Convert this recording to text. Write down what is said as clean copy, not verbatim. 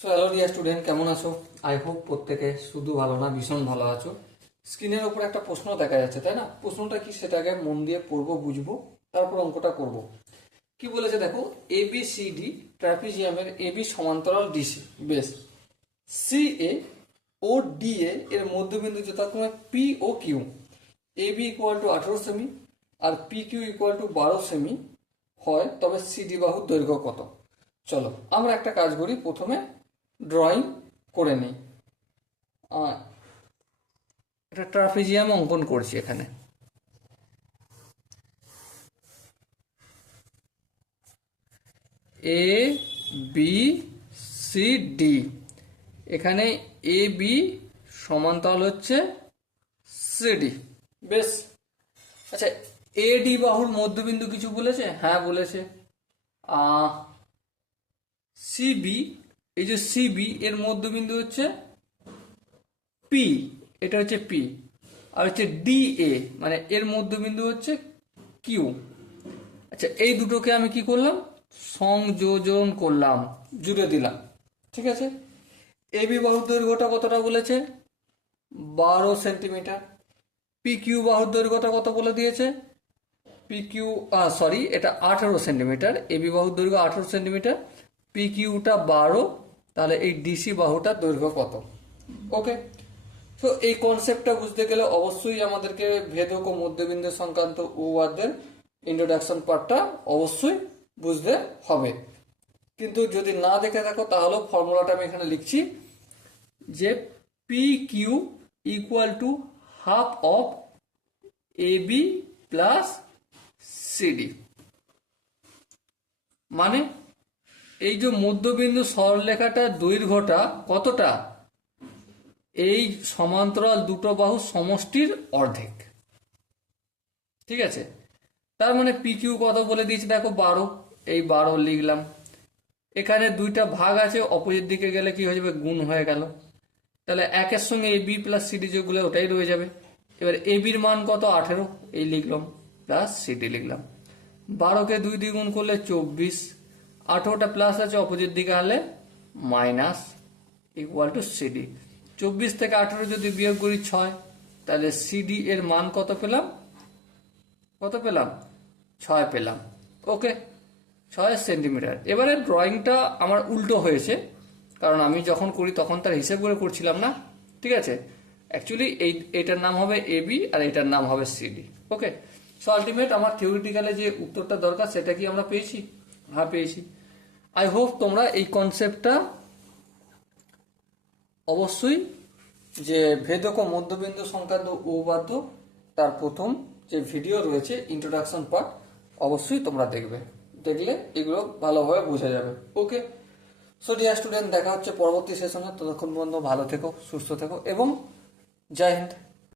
So hello dear student, কেমন আছো? I hope প্রত্যেকে শুধু ভালো না, ভীষণ ভালো আছো। স্ক্রিনের ওপর একটা প্রশ্ন দেখা যাচ্ছে, তাই না? প্রশ্নটা কি সেটাকে মন দিয়ে পড়বো, বুঝবো, তারপর অঙ্কটা করব। কি বলেছে দেখো, এ বি সি ডি ট্রাপিজিয়ামের এ বি সমান্তরাল ডিসি বেশ সি এ ও ডি এ এর মধ্যবিন্দু যথাক্রমে পি ও Q. A B equal to 18 সেমি আর পি কিউ ইকুয়াল টু 12 সেমি হয়, তবে সিডি বাহুর দৈর্ঘ্য কত? চলো আমরা একটা কাজ করি, প্রথমে ড্রয়িং করে নিই। একটা ট্রাপিজিয়াম অঙ্কন করছি এখানে। এ বি সি ডি, এখানে এ বি সমান্তরাল হচ্ছে সিডি। বেশ, আচ্ছা, এ ডি বাহুর মধ্যবিন্দু কিছু বলেছে? হ্যাঁ বলেছে। সিবি, এই যে সিবি এর মধ্যবিন্দু হচ্ছে পি, এটা হচ্ছে পি। আর হচ্ছে ডি এ মানে এর মধ্যবিন্দু হচ্ছে কিউ। আচ্ছা, এই দুটোকে আমি কি করলাম? সংযোজন করলাম, জুড়ে দিলাম। ঠিক আছে, এবি বাহুর দৈর্ঘ্যটা কতটা বলেছে? 12 সেন্টিমিটার। পি কিউ বাহুর দৈর্ঘ্যটা কত বলে দিয়েছে? পি কিউ, সরি, এটা 18 সেন্টিমিটার। এবি বাহুর দৈর্ঘ্য 18 সেন্টিমিটার, পি কিউটা 12। তাহলে এই ডিসি বাহুটার দৈর্ঘ্য কত? ওকে, তো এই কনসেপ্টটা বুঝতে গেলে অবশ্যই আমাদেরকে ভেদক ও মধ্যবিন্দু সংক্রান্ত উপপাদ্যের ইন্ট্রোডাকশন পার্টটা অবশ্যই বুঝতে হবে। কিন্তু যদি না দেখে থাকো তাহলেও ফর্মুলাটা আমি এখানে লিখছি, যে P Q equal to half of A B plus CD. মানে এই যে মধ্যবিন্দু সরলরেখাটার দৈর্ঘ্যটা কতটা? এই সমান্তরাল দুটো বাহু সমষ্টির অর্ধেক। ঠিক আছে, তার মানে পি কিউ কত বলে দিয়েছি দেখো, 12। এই 12 লিখলাম। এখানে দুইটা ভাগ আছে, অপোজিট দিকে গেলে কি হয়ে যাবে? গুণ হয়ে গেল। তাহলে একের সঙ্গে এ বি প্লাস সিডি যেগুলো ওটাই রয়ে যাবে। এবার এ বির মান কত? 18, এই লিখলাম, প্লাস সিডি লিখলাম। 12কে 2 দিয়ে গুণ করলে 24। 18টা প্লাস আছে, অপোজিট দিকে আনলে মাইনাস, ইকুয়াল টু সিডি। 24 থেকে 18 যদি বিয়োগ করি 6, তাহলে সিডি এর মান কত পেলাম? কত পেলাম? 6 পেলাম। ওকে, 6 সেন্টিমিটার। এবারে ড্রয়িংটা আমার উল্টো হয়েছে, কারণ আমি যখন করি তখন তার হিসেব করে করছিলাম না। ঠিক আছে, অ্যাকচুয়ালি এইটার নাম হবে এবি আর এইটার নাম হবে সিডি। ওকে, সো আলটিমেট আমার থিওরিটিক্যালে যে উত্তরটা দরকার সেটা কি আমরা পেয়েছি? হ্যাঁ পেয়েছি। আই হোপ তোমরা এই কনসেপ্টটা অবশ্যই, যে ভেদক ও মধ্যবিন্দু সংক্রান্ত উপপাদ্য তার প্রথম যে ভিডিও রয়েছে ইন্ট্রোডাকশন পার্ট, অবশ্যই তোমরা দেখবে। দেখলে এগুলো ভালোভাবে বোঝা যাবে। ওকে, সো ডিয়ার স্টুডেন্ট, দেখা হচ্ছে পরবর্তী সেশনে। ততক্ষণ পর্যন্ত ভালো থেকো, সুস্থ থেকো এবং জয় হিন্দ।